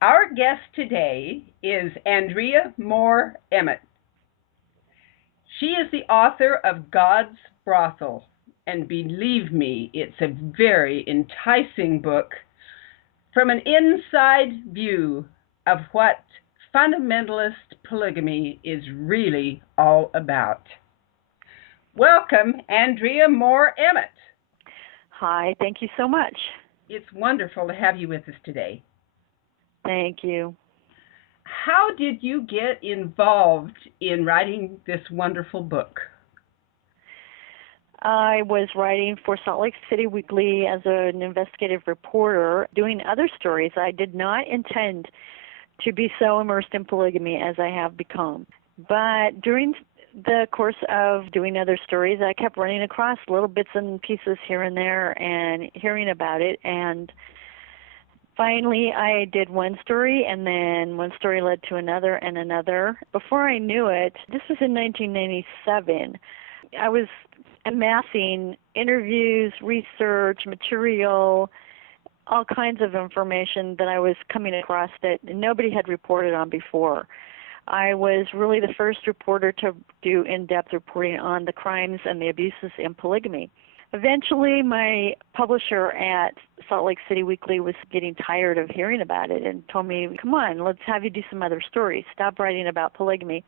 Our guest today is Andrea Moore Emmett. She is the author of God's Brothel, and believe me, it's a very enticing book from an inside view of what fundamentalist polygamy is really all about. Welcome, Andrea Moore Emmett. Hi, thank you so much. It's wonderful to have you with us today. Thank you. How did you get involved in writing this wonderful book? I was writing for Salt Lake City Weekly as an investigative reporter, doing other stories. I did not intend to be so immersed in polygamy as I have become. But during the course of doing other stories, I kept running across little bits and pieces here and there and hearing about it. And finally, I did one story, and then one story led to another and another. Before I knew it, this was in 1997, I was amassing interviews, research, material, all kinds of information that I was coming across that nobody had reported on before. I was really the first reporter to do in-depth reporting on the crimes and the abuses in polygamy. Eventually, my publisher at Salt Lake City Weekly was getting tired of hearing about it and told me, come on, let's have you do some other stories. Stop writing about polygamy.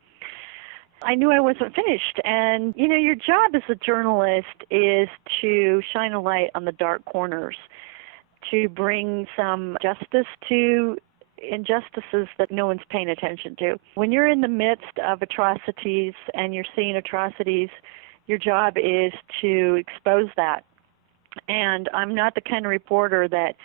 I knew I wasn't finished. And, your job as a journalist is to shine a light on the dark corners, to bring some justice to injustices that no one's paying attention to. When you're in the midst of atrocities and you're seeing atrocities, your job is to expose that. And I'm not the kind of reporter that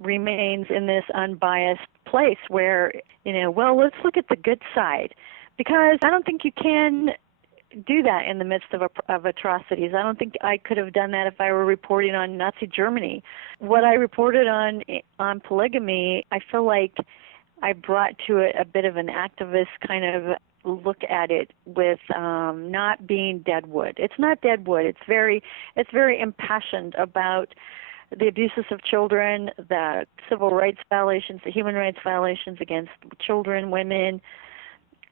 remains in this unbiased place where, let's look at the good side. Because I don't think you can do that in the midst of atrocities. I don't think I could have done that if I were reporting on Nazi Germany. What I reported on polygamy, I feel like I brought to it a bit of an activist kind of look at it with not being deadwood. It's not deadwood. It's very impassioned about the abuses of children, the civil rights violations, the human rights violations against children, women,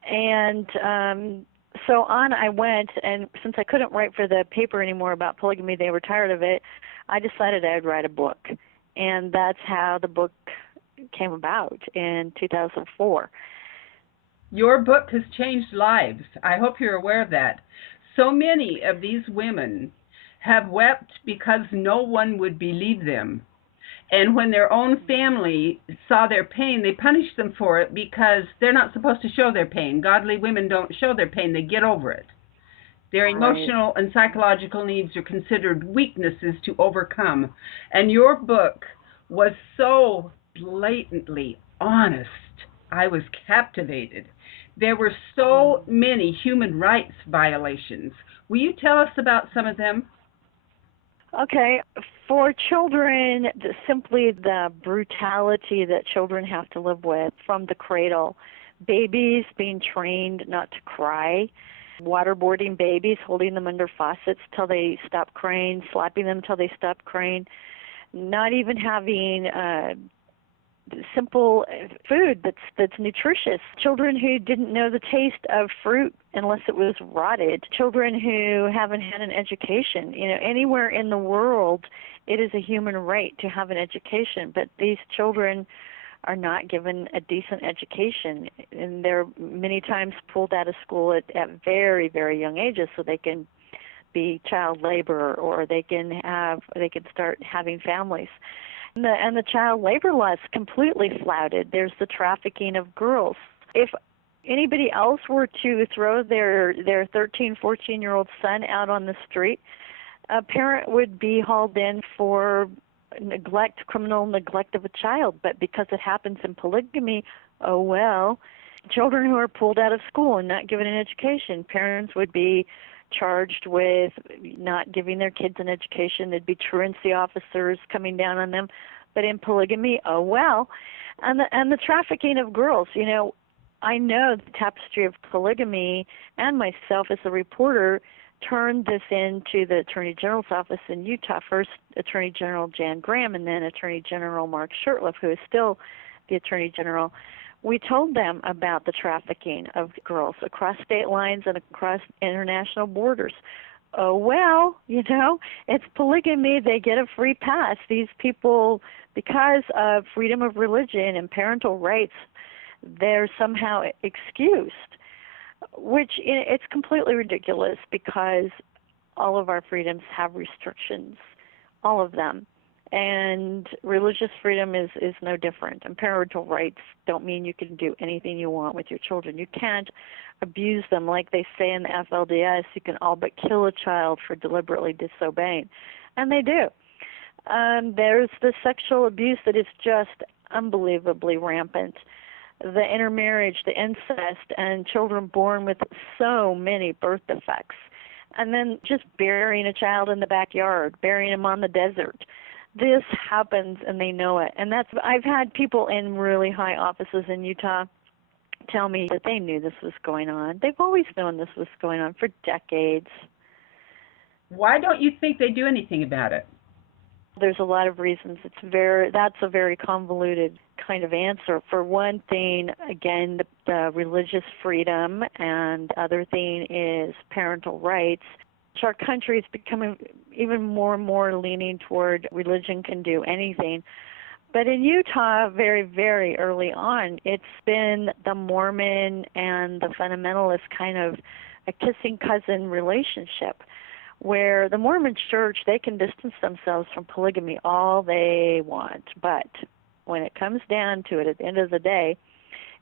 and so on I went, and since I couldn't write for the paper anymore about polygamy, they were tired of it, I decided I'd write a book. And that's how the book came about in 2004. Your book has changed lives. I hope you're aware of that. So many of these women have wept because no one would believe them. And when their own family saw their pain, they punished them for it because they're not supposed to show their pain. Godly women don't show their pain, they get over it. Their emotional and psychological needs are considered weaknesses to overcome. And your book was so blatantly honest. I was captivated. There were so many human rights violations. Will you tell us about some of them? Okay, for children, simply the brutality that children have to live with from the cradle. Babies being trained not to cry, waterboarding babies, holding them under faucets till they stop crying, slapping them till they stop crying, not even having simple food that's nutritious. Children who didn't know the taste of fruit unless it was rotted. Children who haven't had an education. Anywhere in the world, it is a human right to have an education, but these children are not given a decent education, and they're many times pulled out of school at very, very young ages so they can be child labor or they can start having families. And the child labor law is completely flouted. There's the trafficking of girls. If anybody else were to throw their 13, 14-year-old son out on the street, a parent would be hauled in for criminal neglect of a child. But because it happens in polygamy, children who are pulled out of school and not given an education, parents would be charged with not giving their kids an education. There'd be truancy officers coming down on them. But in polygamy, and the trafficking of girls. I know the tapestry of polygamy, and myself as a reporter turned this into the Attorney General's office in Utah. First Attorney General Jan Graham, and then Attorney General Mark Shurtleff, who is still the Attorney General, we told them about the trafficking of girls across state lines and across international borders. Oh, well, it's polygamy. They get a free pass. These people, because of freedom of religion and parental rights, they're somehow excused, which it's completely ridiculous because all of our freedoms have restrictions, all of them. And religious freedom is no different. And parental rights don't mean you can do anything you want with your children. You can't abuse them. Like they say in the FLDS, you can all but kill a child for deliberately disobeying. And they do. There's the sexual abuse that is just unbelievably rampant. The intermarriage, the incest, and children born with so many birth defects. And then just burying a child in the backyard, burying him on the desert. This happens and they know it. And I've had people in really high offices in Utah tell me that they knew this was going on. They've always known this was going on for decades. Why don't you think they do anything about it? There's a lot of reasons. That's a very convoluted kind of answer. For one thing, again, the religious freedom, and other thing is parental rights. Our country is becoming even more and more leaning toward religion can do anything. But in Utah, very, very early on, it's been the Mormon and the fundamentalist kind of a kissing cousin relationship, where the Mormon church, they can distance themselves from polygamy all they want. But when it comes down to it, at the end of the day,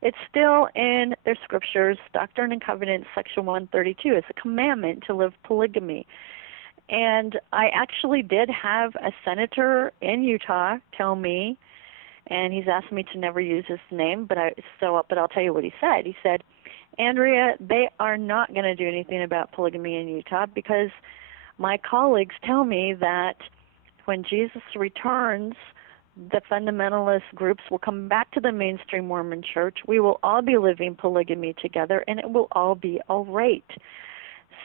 it's still in their scriptures. Doctrine and Covenants, section 132, is a commandment to live polygamy. And I actually did have a senator in Utah tell me, and he's asked me to never use his name, but I'll tell you what he said. He said, Andrea, they are not going to do anything about polygamy in Utah because my colleagues tell me that when Jesus returns, the fundamentalist groups will come back to the mainstream Mormon church. We will all be living polygamy together, and it will all be all right.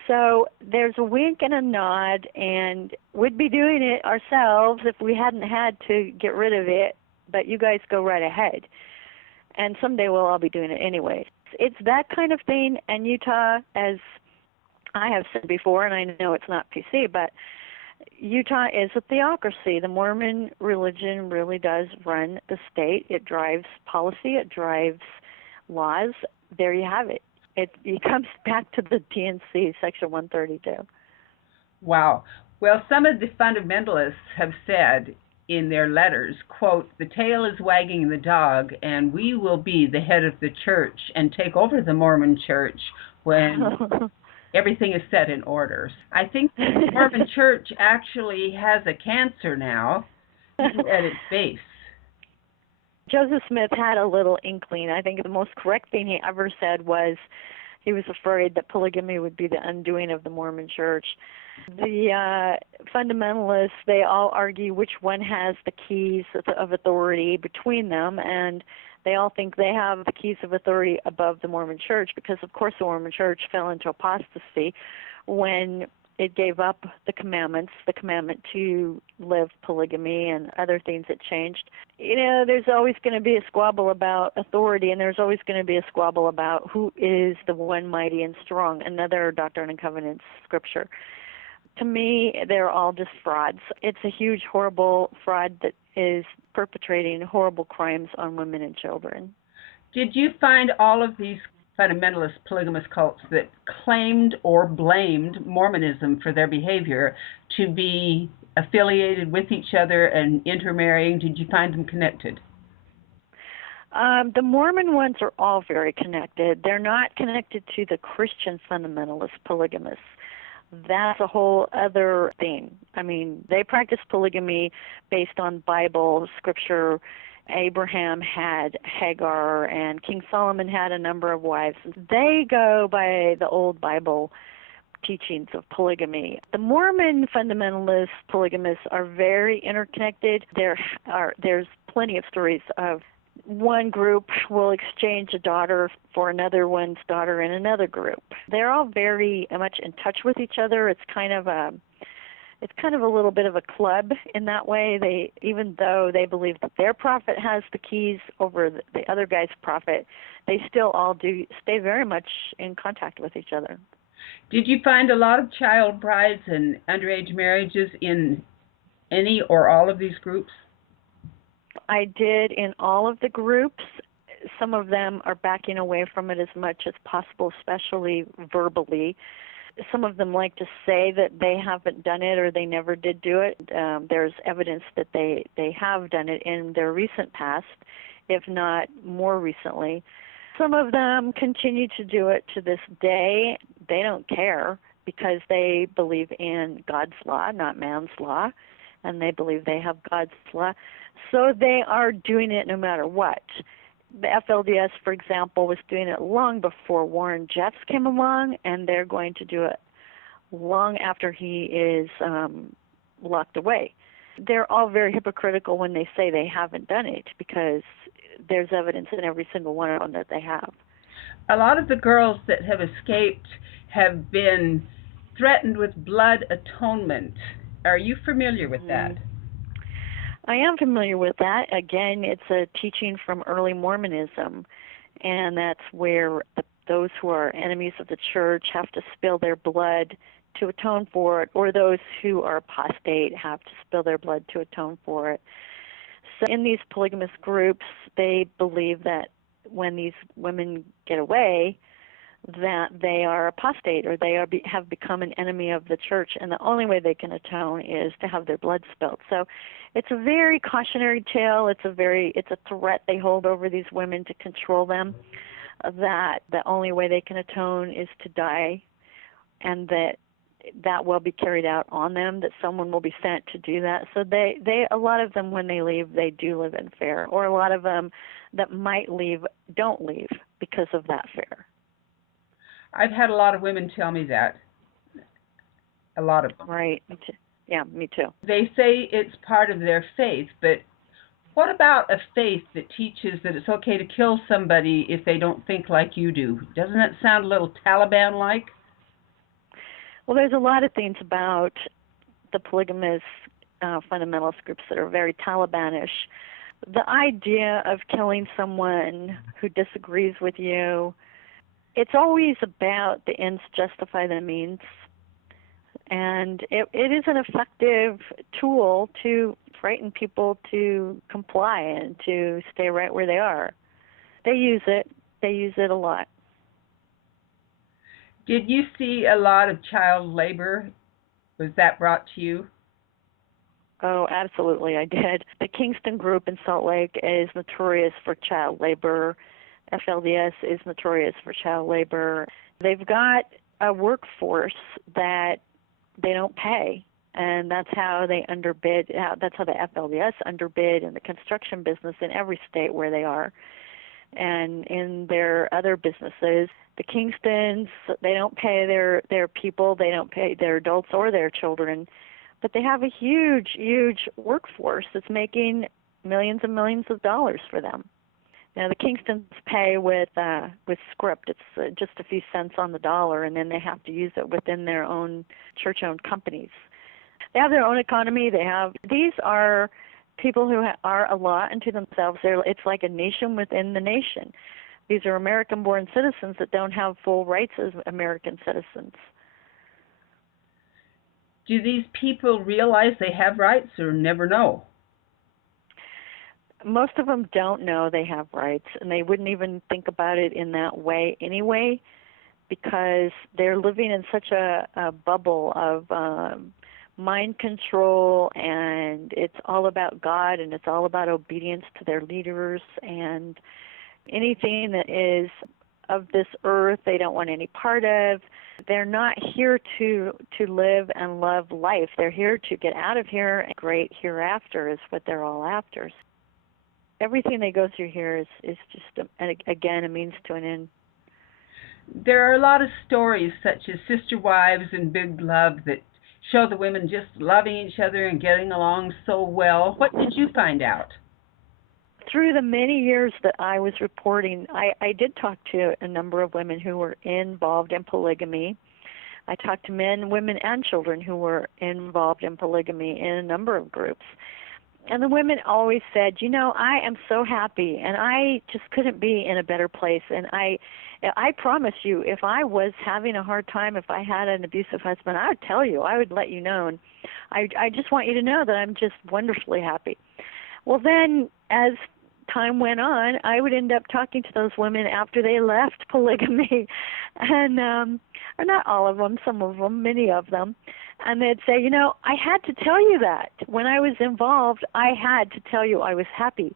So there's a wink and a nod, and we'd be doing it ourselves if we hadn't had to get rid of it, but you guys go right ahead. And someday we'll all be doing it anyway. It's that kind of thing, and Utah, as I have said before, and I know it's not PC, but Utah is a theocracy. The Mormon religion really does run the state. It drives policy. It drives laws. There you have it. It comes back to the DNC, Section 132. Wow. Well, some of the fundamentalists have said in their letters, quote, the tail is wagging the dog, and we will be the head of the church and take over the Mormon church when everything is set in order. I think the Mormon church actually has a cancer now at its base. Joseph Smith had a little inkling. I think the most correct thing he ever said was he was afraid that polygamy would be the undoing of the Mormon church. The fundamentalists, they all argue which one has the keys of authority between them, and they all think they have the keys of authority above the Mormon church because, of course, the Mormon church fell into apostasy when it gave up the commandment to live polygamy and other things that changed. There's always going to be a squabble about authority, and there's always going to be a squabble about who is the one mighty and strong, another Doctrine and Covenants scripture. To me, they're all just frauds. It's a huge, horrible fraud that is perpetrating horrible crimes on women and children. Did you find all of these fundamentalist polygamous cults that claimed or blamed Mormonism for their behavior to be affiliated with each other and intermarrying? Did you find them connected? The Mormon ones are all very connected. They're not connected to the Christian fundamentalist polygamists. That's a whole other thing. I mean, they practice polygamy based on Bible, scripture. Abraham had Hagar, and King Solomon had a number of wives. They go by the old Bible teachings of polygamy. The Mormon fundamentalist polygamists are very interconnected. There's plenty of stories of one group will exchange a daughter for another one's daughter in another group. They're all very much in touch with each other. It's kind of it's kind of a little bit of a club in that way. They, even though they believe that their prophet has the keys over the other guy's prophet, they still all do stay very much in contact with each other. Did you find a lot of child brides and underage marriages in any or all of these groups? I did in all of the groups. Some of them are backing away from it as much as possible, especially verbally. Some of them like to say that they haven't done it or they never did do it. There's evidence that they have done it in their recent past, if not more recently. Some of them continue to do it to this day. They don't care because they believe in God's law, not man's law, and they believe they have God's law. So they are doing it no matter what. The FLDS, for example, was doing it long before Warren Jeffs came along, and they're going to do it long after he is locked away. They're all very hypocritical when they say they haven't done it because there's evidence in every single one of them that they have. A lot of the girls that have escaped have been threatened with blood atonement. Are you familiar with that? I am familiar with that. Again, it's a teaching from early Mormonism, and that's where those who are enemies of the church have to spill their blood to atone for it, or those who are apostate have to spill their blood to atone for it. So in these polygamous groups, they believe that when these women get away, that they are apostate or they have become an enemy of the church, and the only way they can atone is to have their blood spilled. So it's a very cautionary tale. It's a threat they hold over these women to control them, that the only way they can atone is to die, and that will be carried out on them, that someone will be sent to do that. So they a lot of them, when they leave, they do live in fear, or a lot of them that might leave don't leave because of that fear. I've had a lot of women tell me that. A lot of them. Right. Yeah, me too. They say it's part of their faith, but what about a faith that teaches that it's okay to kill somebody if they don't think like you do? Doesn't that sound a little Taliban-like? Well, there's a lot of things about the polygamous fundamentalist groups that are very Talibanish. The idea of killing someone who disagrees with you, it's always about the ends justify the means. And it is an effective tool to frighten people to comply and to stay right where they are. They use it. They use it a lot. Did you see a lot of child labor? Was that brought to you? Oh, absolutely, I did. The Kingston group in Salt Lake is notorious for child labor. FLDS is notorious for child labor. They've got a workforce that they don't pay, and that's how they underbid. That's how the FLDS underbid in the construction business in every state where they are. And in their other businesses, the Kingstons, they don't pay their people, they don't pay their adults or their children, but they have a huge, huge workforce that's making millions and millions of dollars for them. Now, the Kingstons pay with script. It's just a few cents on the dollar, and then they have to use it within their own church-owned companies. They have their own economy. These are people who are a law unto themselves. It's like a nation within the nation. These are American-born citizens that don't have full rights as American citizens. Do these people realize they have rights or never know? Most of them don't know they have rights, and they wouldn't even think about it in that way anyway, because they're living in such a bubble of mind control, and it's all about God, and it's all about obedience to their leaders, and anything that is of this earth they don't want any part of. They're not here to live and love life. They're here to get out of here, and great hereafter is what they're all after. Everything they go through here is just, again, a means to an end. There are a lot of stories such as Sister Wives and Big Love that show the women just loving each other and getting along so well. What did you find out? Through the many years that I was reporting, I did talk to a number of women who were involved in polygamy. I talked to men, women, and children who were involved in polygamy in a number of groups. And the women always said, I am so happy, and I just couldn't be in a better place. And I promise you, if I was having a hard time, if I had an abusive husband, I would tell you. I would let you know. And I just want you to know that I'm just wonderfully happy. Well, then, as time went on, I would end up talking to those women after they left polygamy, and or not all of them, some of them, many of them, and they'd say, I had to tell you that. When I was involved, I had to tell you I was happy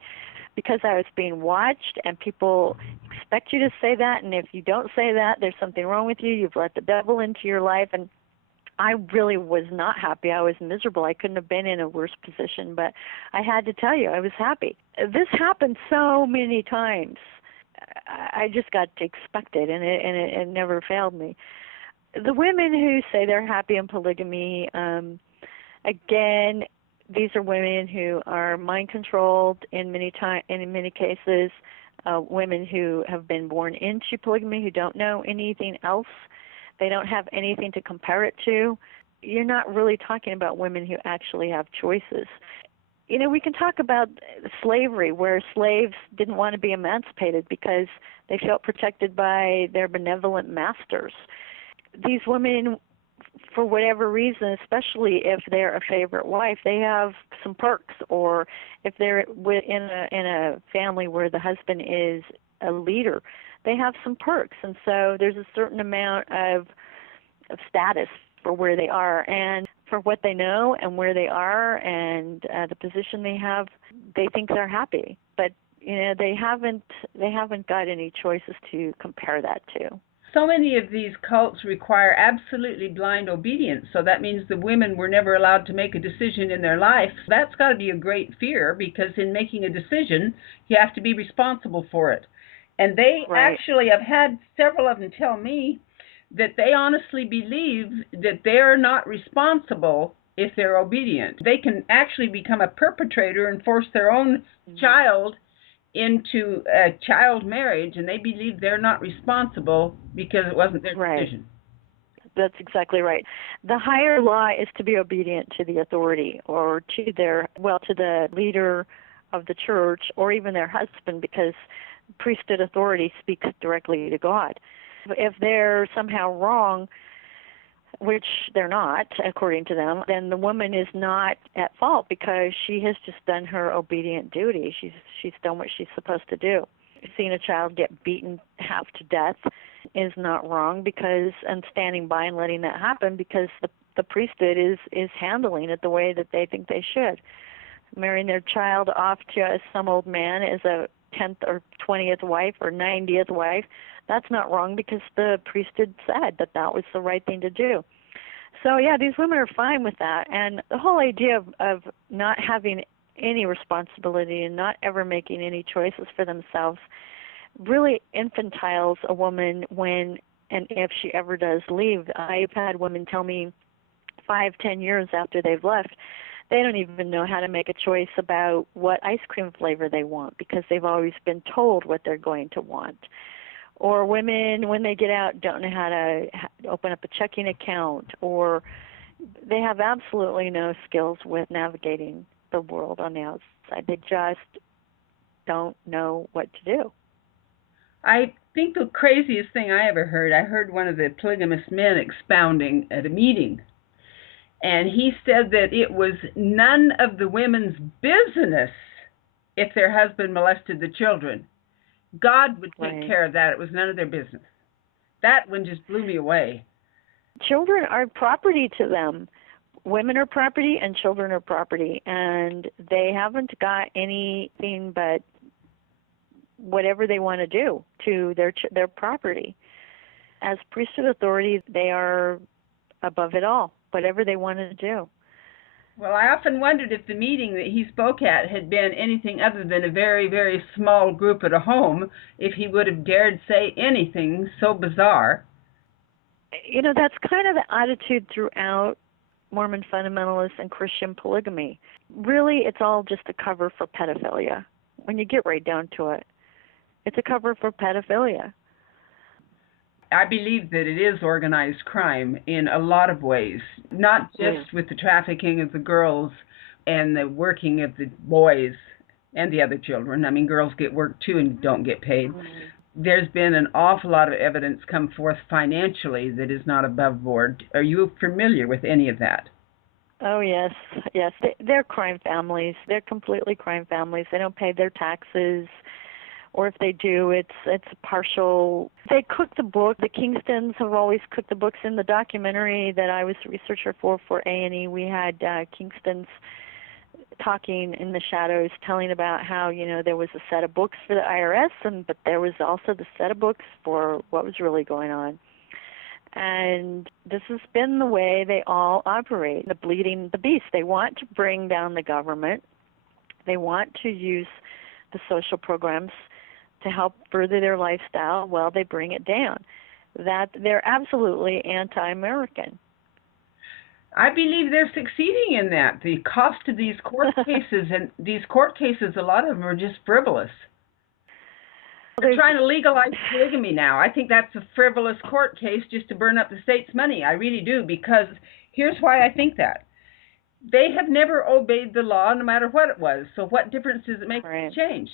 because I was being watched, and people expect you to say that, and if you don't say that, there's something wrong with you. You've let the devil into your life, and I really was not happy. I was miserable. I couldn't have been in a worse position, but I had to tell you I was happy. This happened so many times. I just got to expect it, and it never failed me. The women who say they're happy in polygamy, again, these are women who are mind-controlled in many cases, women who have been born into polygamy who don't know anything else. They don't have anything to compare it to. You're not really talking about women who actually have choices. We can talk about slavery, where slaves didn't want to be emancipated because they felt protected by their benevolent masters. These women, for whatever reason, especially if they're a favorite wife, they have some perks. Or if they're in a family where the husband is a leader, they have some perks. And so there's a certain amount of status for where they are, and for what they know and where they are and the position they have, they think they're happy. But they haven't got any choices to compare that to. So many of these cults require absolutely blind obedience, so that means the women were never allowed to make a decision in their life. That's got to be a great fear, because in making a decision, you have to be responsible for it. And they actually have had several of them tell me that they honestly believe that they're not responsible if they're obedient. They can actually become a perpetrator and force their own child into a child marriage, and they believe they're not responsible because it wasn't their decision. That's exactly right. The higher law is to be obedient to the authority, or to the leader of the church, or even their husband, because priesthood authority speaks directly to God. If they're somehow wrong, which they're not, according to them, then the woman is not at fault because she has just done her obedient duty. She's done what she's supposed to do. Seeing a child get beaten half to death is not wrong, and standing by and letting that happen, because the priesthood is handling it the way that they think they should. Marrying their child off to some old man as a 10th or 20th wife or 90th wife, that's not wrong, because the priesthood said that was the right thing to do. So yeah, these women are fine with that. And the whole idea of not having any responsibility and not ever making any choices for themselves really infantiles a woman when and if she ever does leave. I've had women tell me 5-10 years after they've left, they don't even know how to make a choice about what ice cream flavor they want, because they've always been told what they're going to want. Or women, when they get out, don't know how to open up a checking account, or they have absolutely no skills with navigating the world on the outside. They just don't know what to do. I think the craziest thing I ever heard, I heard one of the polygamous men expounding at a meeting. And he said that it was none of the women's business if their husband molested the children. God would take care of that. It was none of their business. That one just blew me away. Children are property to them. Women are property and children are property. And they haven't got anything but whatever they want to do to their property. As priesthood authority, they are above it all, whatever they want to do. Well, I often wondered if the meeting that he spoke at had been anything other than a very, very small group at a home, if he would have dared say anything so bizarre. That's kind of the attitude throughout Mormon fundamentalists and Christian polygamy. Really, it's all just a cover for pedophilia. When you get right down to it, it's a cover for pedophilia. I believe that it is organized crime in a lot of ways, not just with the trafficking of the girls and the working of the boys and the other children. I mean, girls get work too and don't get paid. There's been an awful lot of evidence come forth financially that is not above board. Are you familiar with any of that? Oh, yes, yes. They're crime families. They're completely crime families. They don't pay their taxes, or if they do, it's partial. They cook the book. The Kingstons have always cooked the books. In the documentary that I was a researcher for A&E, we had Kingstons talking in the shadows, telling about how, there was a set of books for the IRS, but there was also the set of books for what was really going on. And this has been the way they all operate, the bleeding the beast. They want to bring down the government. They want to use the social programs to help further their lifestyle while they bring it down. That they're absolutely anti-American. I believe they're succeeding in that. The cost of these court cases, and these court cases, a lot of them are just frivolous. They're trying to legalize polygamy now. I think that's a frivolous court case just to burn up the state's money. I really do, because here's why I think that. They have never obeyed the law, no matter what it was. So what difference does it make if it's changed?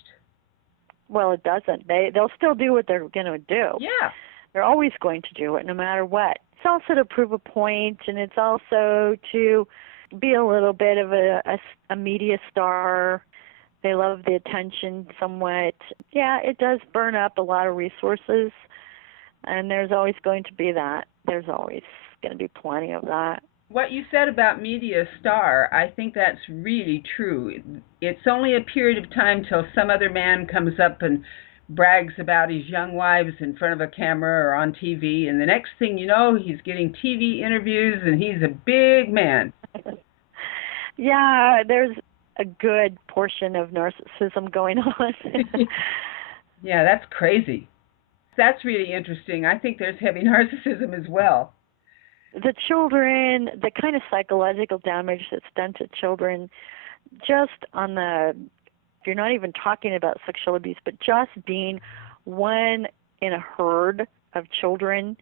Well, it doesn't. They'll still do what they're going to do. Yeah. They're always going to do it, no matter what. It's also to prove a point, and it's also to be a little bit of a media star. They love the attention somewhat. Yeah, it does burn up a lot of resources, and there's always going to be that. There's always going to be plenty of that. What you said about media star, I think that's really true. It's only a period of time till some other man comes up and brags about his young wives in front of a camera or on TV, and the next thing you know, he's getting TV interviews and he's a big man. Yeah, there's a good portion of narcissism going on. Yeah, that's crazy. That's really interesting. I think there's heavy narcissism as well. The children, the kind of psychological damage that's done to children, just on the, if you're not even talking about sexual abuse, but just being one in a herd of children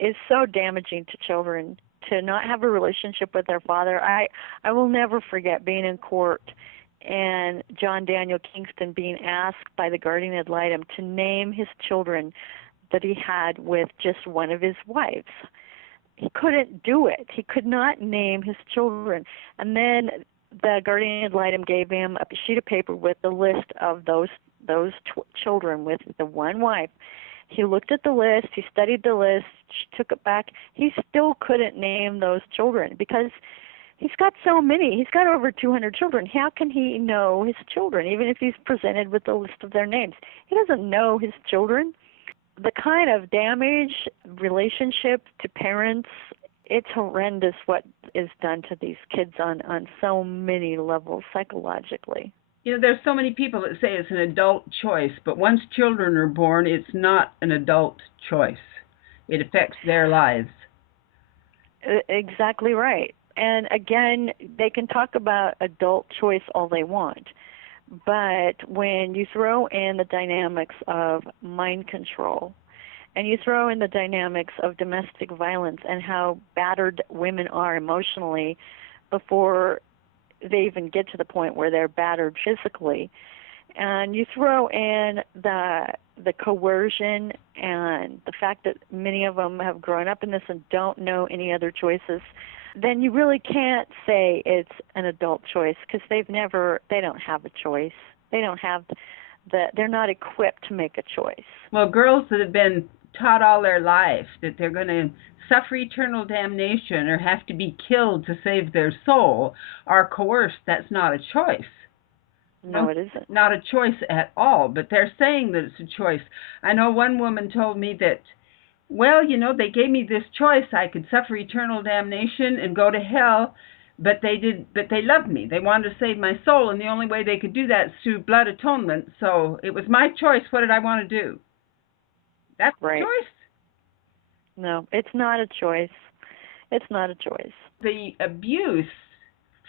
is so damaging to children. To not have a relationship with their father. I will never forget being in court and John Daniel Kingston being asked by the guardian ad litem to name his children that he had with just one of his wives. He couldn't do it. He could not name his children. And then the guardian ad litem gave him a sheet of paper with the list of those children with the one wife. He looked at the list, he studied the list, took it back. He still couldn't name those children because he's got so many. He's got over 200 children. How can he know his children, even if he's presented with the list of their names? He doesn't know his children. The kind of damage, relationship to parents, it's horrendous what is done to these kids on so many levels psychologically. There's so many people that say it's an adult choice, but once children are born, it's not an adult choice. It affects their lives. Exactly right. And again, they can talk about adult choice all they want, but when you throw in the dynamics of mind control, and you throw in the dynamics of domestic violence and how battered women are emotionally before they even get to the point where they're battered physically, and you throw in the coercion and the fact that many of them have grown up in this and don't know any other choices, then you really can't say it's an adult choice because they don't have a choice. They're not equipped to make a choice. Well, girls that have been taught all their life that they're going to suffer eternal damnation or have to be killed to save their soul are coerced. That's not a choice. No, it isn't. Not a choice at all, but they're saying that it's a choice. I know one woman told me that, well, they gave me this choice. I could suffer eternal damnation and go to hell, but they loved me. They wanted to save my soul, and the only way they could do that is through blood atonement. So it was my choice. What did I want to do? That's right. A choice. No, it's not a choice. It's not a choice. The abuse,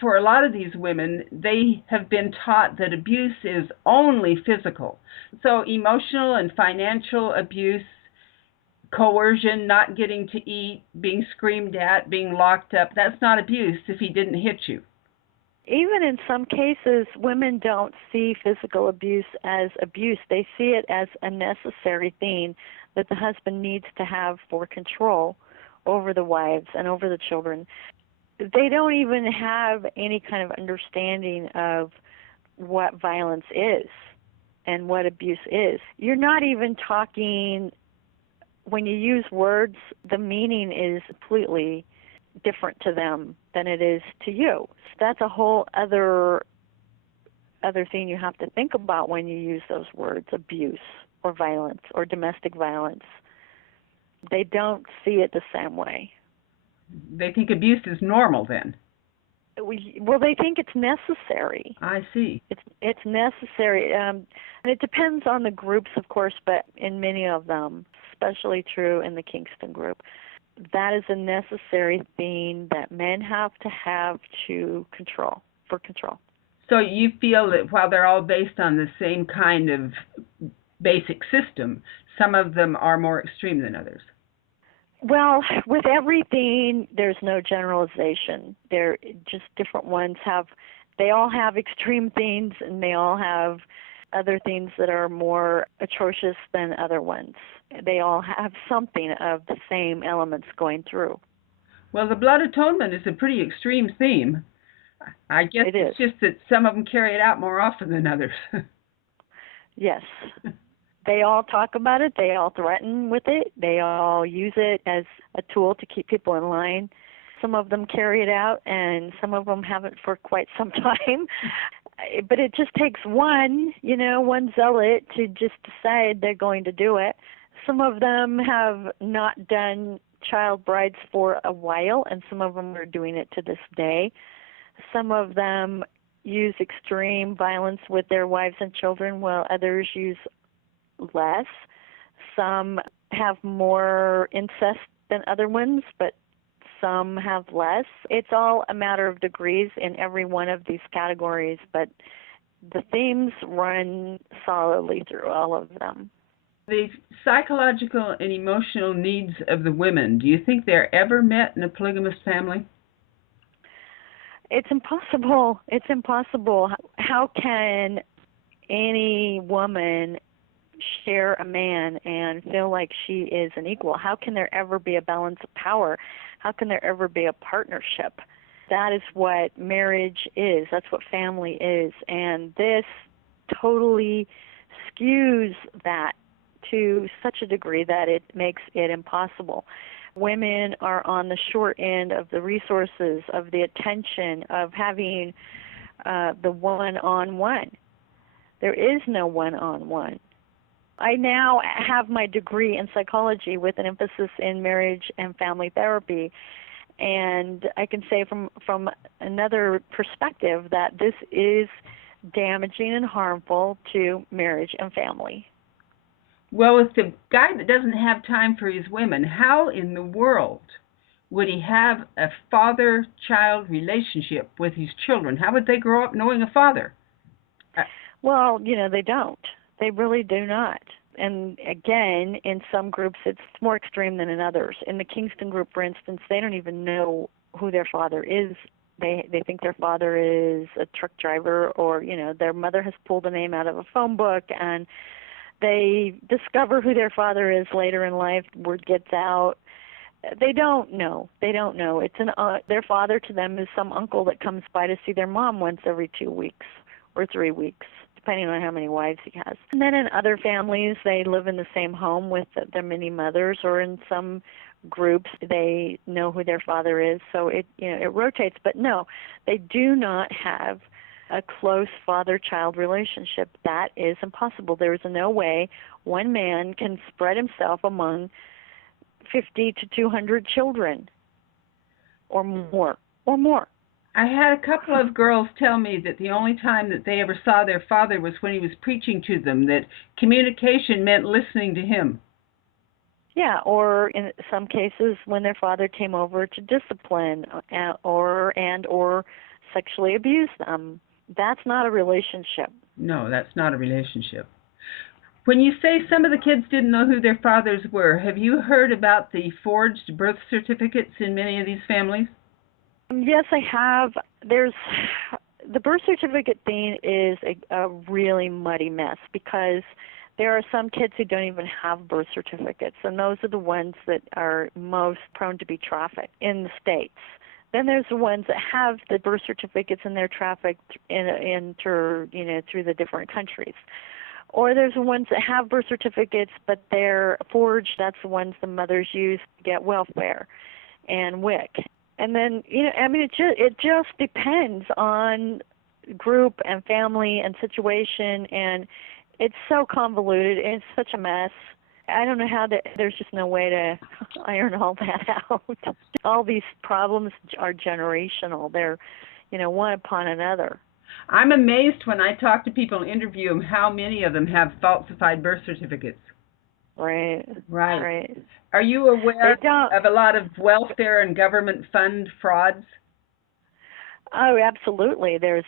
for a lot of these women, they have been taught that abuse is only physical. So emotional and financial abuse, coercion, not getting to eat, being screamed at, being locked up. That's not abuse if he didn't hit you. Even in some cases, women don't see physical abuse as abuse. They see it as a necessary thing that the husband needs to have for control over the wives and over the children. They don't even have any kind of understanding of what violence is and what abuse is. You're not even talking, when you use words, the meaning is completely different to them than it is to you. That's a whole other thing you have to think about when you use those words, abuse or violence or domestic violence. They don't see it the same way. They think abuse is normal then. Well, they think it's necessary. I see. It's necessary. And it depends on the groups, of course, but in many of them, especially true in the Kingston group, that is a necessary thing that men have to control, for control. So you feel that while they're all based on the same kind of basic system, some of them are more extreme than others? Well, with everything, there's no generalization. They're just different ones they all have extreme things, and they all have other things that are more atrocious than other ones. They all have something of the same elements going through. Well, the blood atonement is a pretty extreme theme. I guess it's just that some of them carry it out more often than others. Yes. They all talk about it. They all threaten with it. They all use it as a tool to keep people in line. Some of them carry it out, and some of them haven't for quite some time. But it just takes one zealot to just decide they're going to do it. Some of them have not done child brides for a while, and some of them are doing it to this day. Some of them use extreme violence with their wives and children, while others use less. Some have more incest than other ones, but some have less. It's all a matter of degrees in every one of these categories, but the themes run solidly through all of them. The psychological and emotional needs of the women, do you think they're ever met in a polygamous family? It's impossible. It's impossible. How can any woman share a man and feel like she is an equal? How can there ever be a balance of power? How can there ever be a partnership? That is what marriage is. That's what family is. And this totally skews that to such a degree that it makes it impossible. Women are on the short end of the resources, of the attention, of having the one-on-one. There is no one-on-one. I now have my degree in psychology with an emphasis in marriage and family therapy, and I can say from another perspective that this is damaging and harmful to marriage and family. Well, if the guy that doesn't have time for his women, how in the world would he have a father-child relationship with his children? How would they grow up knowing a father? Well, they don't. They really do not. And again, in some groups, it's more extreme than in others. In the Kingston group, for instance, they don't even know who their father is. They think their father is a truck driver, or, their mother has pulled a name out of a phone book, and they discover who their father is later in life. Word gets out. They don't know. They don't know. It's their father to them is some uncle that comes by to see their mom once every 2 weeks or 3 weeks, depending on how many wives he has. And then in other families, they live in the same home with their many mothers, or in some groups, they know who their father is. So it rotates. But no, they do not have a close father-child relationship. That is impossible. There is no way one man can spread himself among 50 to 200 children or more. I had a couple of girls tell me that the only time that they ever saw their father was when he was preaching to them, that communication meant listening to him. Yeah, or in some cases when their father came over to discipline or sexually abuse them. That's not a relationship. No, that's not a relationship. When you say some of the kids didn't know who their fathers were, have you heard about the forged birth certificates in many of these families? Yes, I have. There's the birth certificate thing is a really muddy mess because there are some kids who don't even have birth certificates, and those are the ones that are most prone to be trafficked in the States. Then there's the ones that have the birth certificates and they're trafficked through the different countries. Or there's the ones that have birth certificates but they're forged. That's the ones the mothers use to get welfare and WIC. And then it just depends on group and family and situation, and it's so convoluted and it's such a mess. I don't know there's just no way to iron all that out. All these problems are generational. They're, one upon another. I'm amazed when I talk to people and interview them how many of them have falsified birth certificates. Right. Are you aware of a lot of welfare and government fund frauds? Oh, absolutely. There's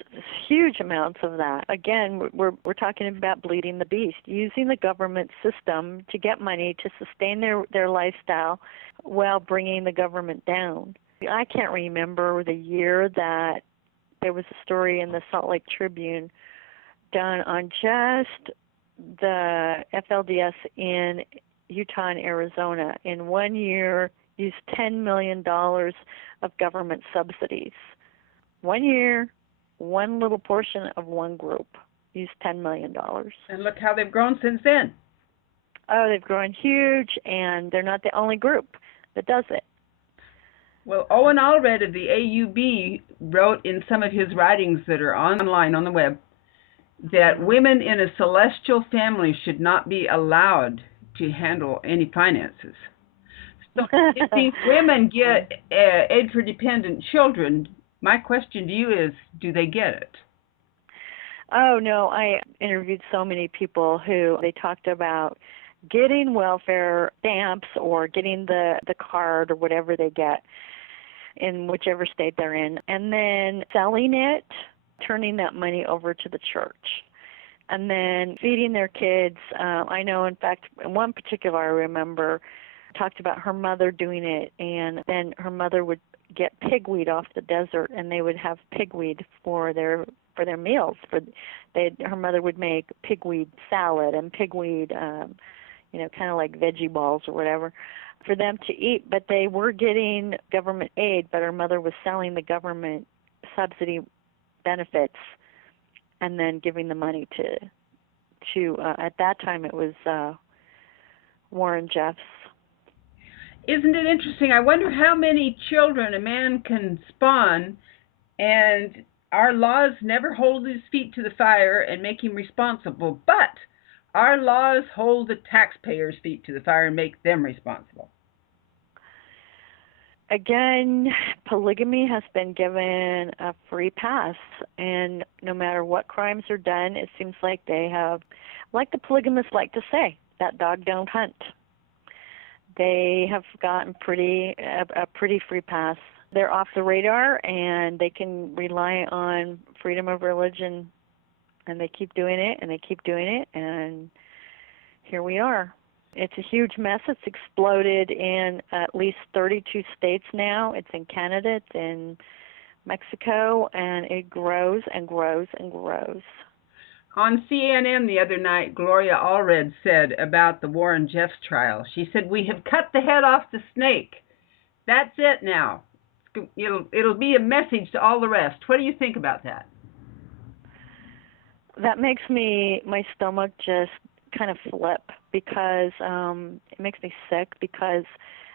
huge amounts of that. Again, we're talking about bleeding the beast, using the government system to get money to sustain their lifestyle while bringing the government down. I can't remember the year that there was a story in the Salt Lake Tribune done on just the FLDS in Utah and Arizona. In 1 year, used $10 million of government subsidies. 1 year, one little portion of one group used $10 million. And look how they've grown since then. Oh, they've grown huge, and they're not the only group that does it. Well, Owen Allred of the AUB wrote in some of his writings that are online on the web that women in a celestial family should not be allowed to handle any finances. So if these women get aid for dependent children, my question to you is, do they get it? Oh, no. I interviewed so many people who they talked about getting welfare stamps or getting the card or whatever they get in whichever state they're in, and then selling it, turning that money over to the church, and then feeding their kids. I know, in fact, one particular I remember talked about her mother doing it, and then her mother would get pigweed off the desert, and they would have pigweed for their meals. Her mother would make pigweed salad and pigweed, kind of like veggie balls or whatever, for them to eat. But they were getting government aid, but her mother was selling the government subsidy benefits and then giving the money to at that time it was Warren Jeffs. Isn't it interesting? I wonder how many children a man can spawn, and our laws never hold his feet to the fire and make him responsible, but our laws hold the taxpayers' feet to the fire and make them responsible. Again, polygamy has been given a free pass, and no matter what crimes are done, it seems like they have, like the polygamists like to say, that dog don't hunt. They have gotten a pretty free pass. They're off the radar, and they can rely on freedom of religion, and they keep doing it, and they keep doing it, and here we are. It's a huge mess. It's exploded in at least 32 states now. It's in Canada, it's in Mexico, and it grows and grows and grows. On CNN the other night, Gloria Allred said about the Warren Jeffs trial, she said, "We have cut the head off the snake. That's it now. It'll be a message to all the rest." What do you think about that? That makes my stomach just kind of flip, because it makes me sick, because,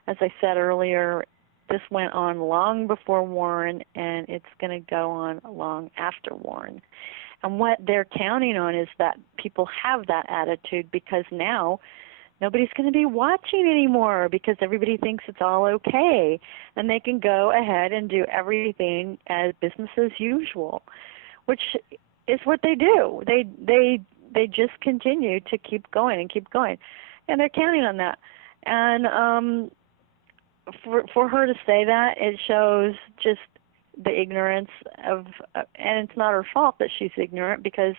as I said earlier, this went on long before Warren, and it's going to go on long after Warren. And what they're counting on is that people have that attitude, because now nobody's going to be watching anymore, because everybody thinks it's all okay, and they can go ahead and do everything as business as usual, which is what they do. They just continue to keep going and keep going, and they're counting on that. And for her to say that, it shows just the ignorance of, and it's not her fault that she's ignorant, because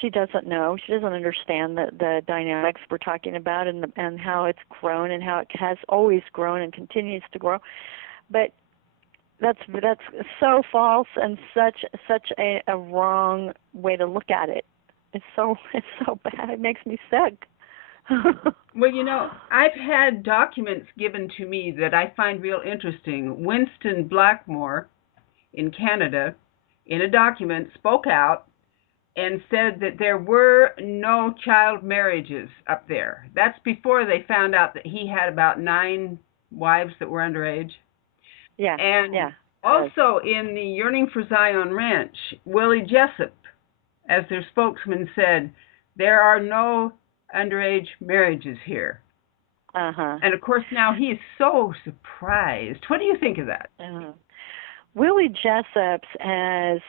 she doesn't know. She doesn't understand the dynamics we're talking about, and how it's grown and how it has always grown and continues to grow. But that's so false and such a wrong way to look at it. It's so bad. It makes me sick. Well, I've had documents given to me that I find real interesting. Winston Blackmore in Canada, in a document, spoke out and said that there were no child marriages up there. That's before they found out that he had about 9 wives that were underage. Yeah, And yeah. also in the Yearning for Zion Ranch, Willie Jessup, as their spokesman, said, there are no underage marriages here. Uh-huh. And of course now he is so surprised. What do you think of that? Uh-huh. Willie Jessup's has,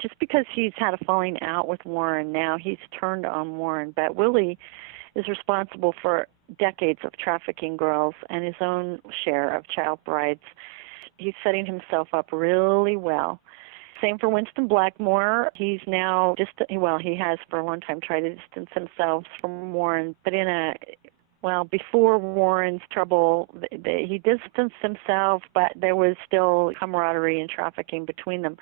just because he's had a falling out with Warren, now he's turned on Warren, but Willie is responsible for decades of trafficking girls and his own share of child brides. He's setting himself up really well. Same for Winston Blackmore. He's now he has for a long time tried to distance himself from Warren, but before Warren's trouble, he distanced himself, but there was still camaraderie and trafficking between them.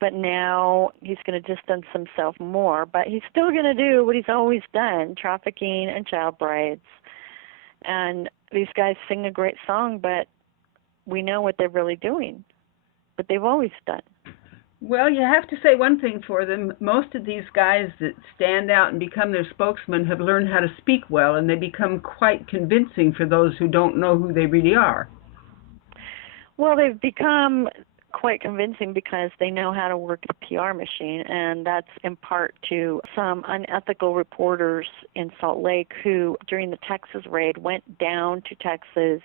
But now he's going to distance himself more, but he's still going to do what he's always done, trafficking and child brides. And these guys sing a great song, but we know what they're really doing, but they've always done. Well, you have to say one thing for them. Most of these guys that stand out and become their spokesman have learned how to speak well, and they become quite convincing for those who don't know who they really are. Well, they've become quite convincing because they know how to work the PR machine, and that's in part to some unethical reporters in Salt Lake who, during the Texas raid, went down to Texas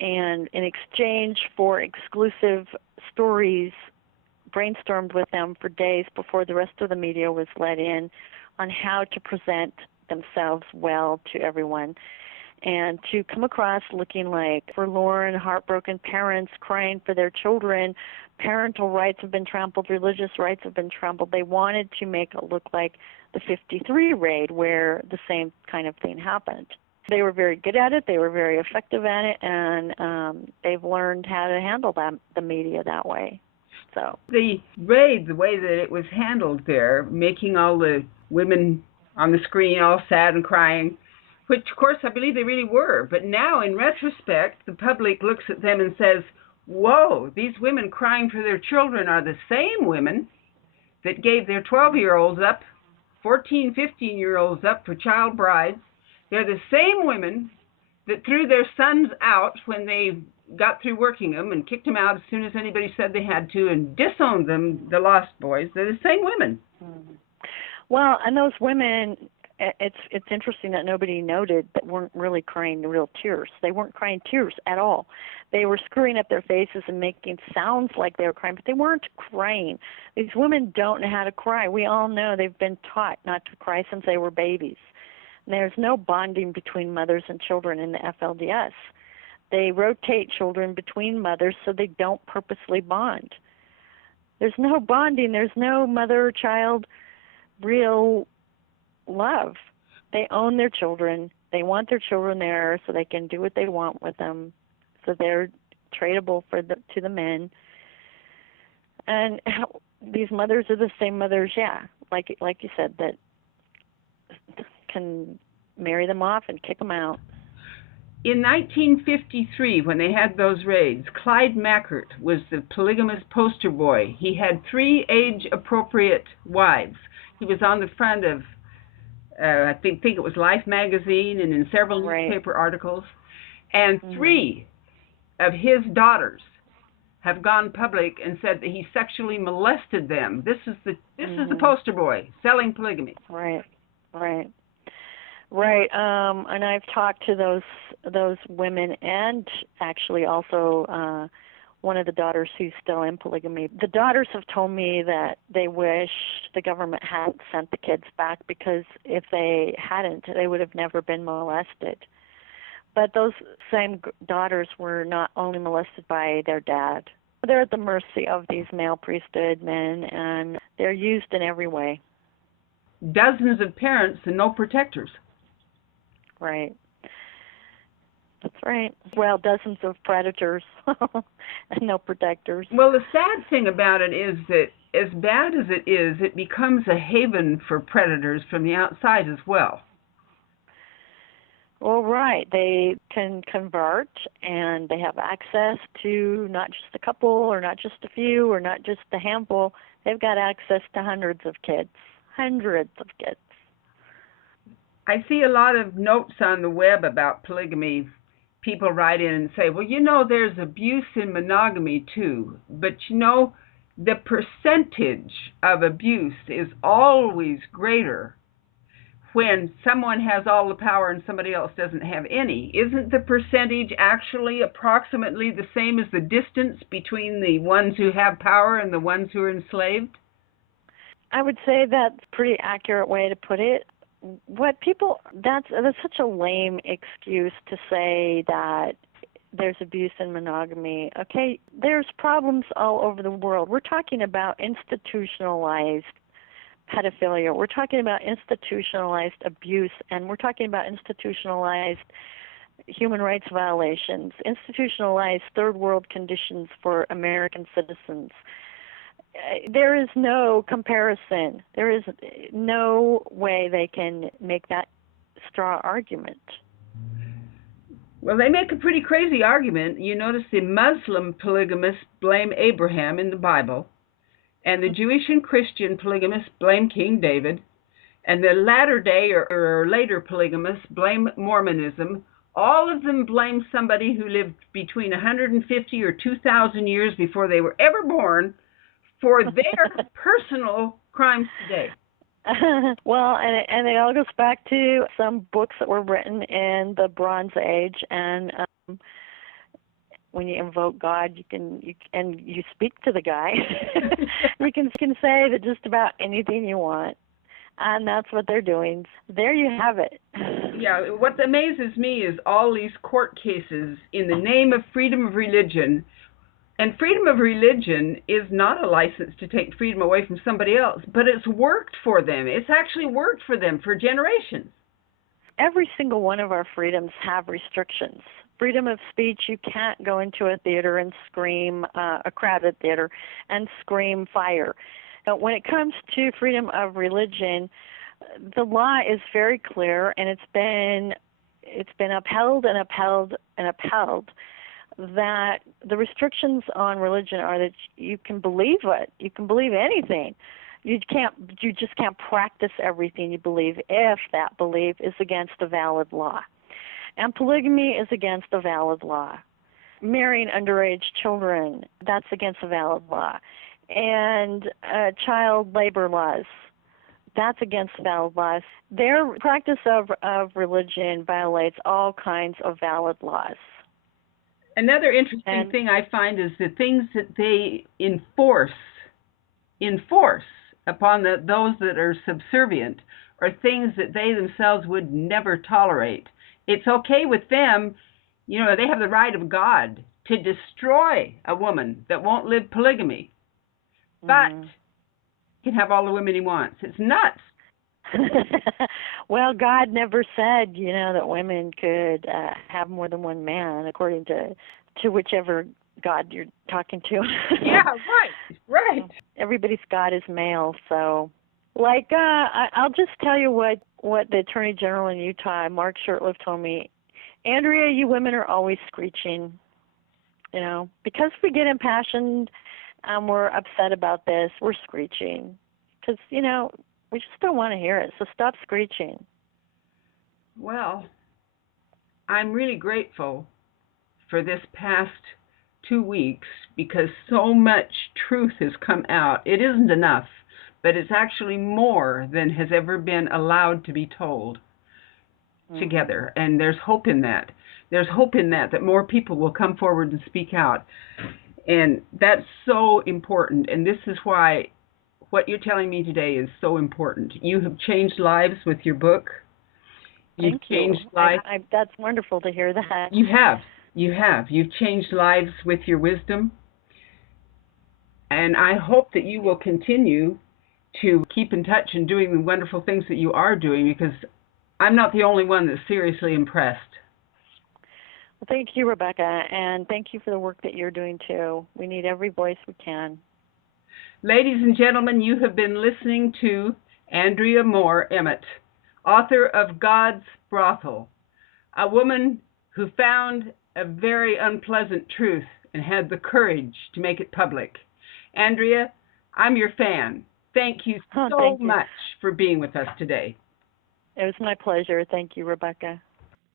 and in exchange for exclusive stories brainstormed with them for days before the rest of the media was let in on how to present themselves well to everyone and to come across looking like forlorn, heartbroken parents crying for their children. Parental rights have been trampled, religious rights have been trampled. They wanted to make it look like the 53 raid where the same kind of thing happened. They were very good at it, they were very effective at it, and they've learned how to handle the media that way. So the raid, the way that it was handled there, making all the women on the screen all sad and crying, which of course I believe they really were. But now in retrospect, the public looks at them and says, whoa, these women crying for their children are the same women that gave their 12-year-olds up, 14, 15-year-olds up for child brides. They're the same women that threw their sons out when they got through working them and kicked them out as soon as anybody said they had to, and disowned them, the Lost Boys. They're the same women. Well, and those women, it's interesting that nobody noted that weren't really crying real tears. They weren't crying tears at all. They were screwing up their faces and making sounds like they were crying, but they weren't crying. These women don't know how to cry. We all know they've been taught not to cry since they were babies. And there's no bonding between mothers and children in the FLDS. They rotate children between mothers so they don't purposely bond. There's no bonding. There's no mother-child real love. They own their children. They want their children there so they can do what they want with them. So they're tradable to the men. And these mothers are the same mothers, like you said, that can marry them off and kick them out. In 1953, when they had those raids, Clyde Mackert was the polygamous poster boy. He had 3 age-appropriate wives. He was on the front of, I think it was Life magazine and in several newspaper articles. And 3 of his daughters have gone public and said that he sexually molested them. This is the poster boy selling polygamy. Right. And I've talked to those women and actually also one of the daughters who's still in polygamy. The daughters have told me that they wish the government hadn't sent the kids back because if they hadn't, they would have never been molested. But those same daughters were not only molested by their dad. They're at the mercy of these male priesthood men, and they're used in every way. dozens of parents and no protectors. Right. That's right. Well, dozens of predators and no protectors. Well, the sad thing about it is that as bad as it is, it becomes a haven for predators from the outside as well. Well, right. They can convert, and they have access to not just a couple or not just a few or not just a handful. They've got access to hundreds of kids. Hundreds of kids. I see a lot of notes on the web about polygamy. People write in and say, well, you know, there's abuse in monogamy too. But, you know, the percentage of abuse is always greater when someone has all the power and somebody else doesn't have any. Isn't the percentage actually approximately the same as the distance between the ones who have power and the ones who are enslaved? I would say that's a pretty accurate way to put it. That's such a lame excuse to say that there's abuse in monogamy. Okay, there's problems all over the world. We're talking about institutionalized pedophilia. We're talking about institutionalized abuse, and we're talking about institutionalized human rights violations, institutionalized third world conditions for American citizens. There is no comparison. There is no way they can make that straw argument. Well, they make a pretty crazy argument. You notice the Muslim polygamists blame Abraham in the Bible, and the Jewish and Christian polygamists blame King David, and the latter-day or later polygamists blame Mormonism. All of them blame somebody who lived between 150 or 2,000 years before they were ever born for their personal crimes today. Well, and it all goes back to some books that were written in the Bronze Age, and when you invoke God, you speak to the guy. You can say that just about anything you want, and that's what they're doing. There you have it. Yeah, what amazes me is all these court cases in the name of freedom of religion. And freedom of religion is not a license to take freedom away from somebody else, but it's worked for them. It's actually worked for them for generations. Every single one of our freedoms have restrictions. Freedom of speech, you can't go into a theater and scream, a crowded theater, and scream fire. But when it comes to freedom of religion, the law is very clear, and it's been upheld and upheld and upheld, that the restrictions on religion are that you can believe anything. You just can't practice everything you believe if that belief is against a valid law. And polygamy is against a valid law. Marrying underage children, that's against a valid law. And child labor laws, that's against valid laws. Their practice of religion violates all kinds of valid laws. Another interesting thing I find is the things that they enforce upon those that are subservient are things that they themselves would never tolerate. It's okay with them, you know, they have the right of God to destroy a woman that won't live polygamy, but can have all the women he wants. It's nuts. Well, God never said, you know, that women could have more than one man, according to whichever God you're talking to. Yeah, right. Everybody's God is male, so like I'll just tell you what the Attorney General in Utah, Mark Shurtleff, told me. Andrea, you women are always screeching, you know, because we get impassioned and we're upset about this, we're screeching because, you know, we just don't want to hear it, so stop screeching. Well, I'm really grateful for this past 2 weeks because so much truth has come out. It isn't enough, but it's actually more than has ever been allowed to be told together. And there's hope in that. There's hope in that more people will come forward and speak out. And that's so important. And this is why what you're telling me today is so important. You have changed lives with your book. You've changed lives. That's wonderful to hear that. You have. You've changed lives with your wisdom. And I hope that you will continue to keep in touch and doing the wonderful things that you are doing, because I'm not the only one that's seriously impressed. Well, thank you, Rebecca, and thank you for the work that you're doing too. We need every voice we can. Ladies and gentlemen, you have been listening to Andrea Moore Emmett, author of God's Brothel, a woman who found a very unpleasant truth and had the courage to make it public. Andrea, I'm your fan. Thank you so much for being with us today. It was my pleasure. Thank you, Rebecca.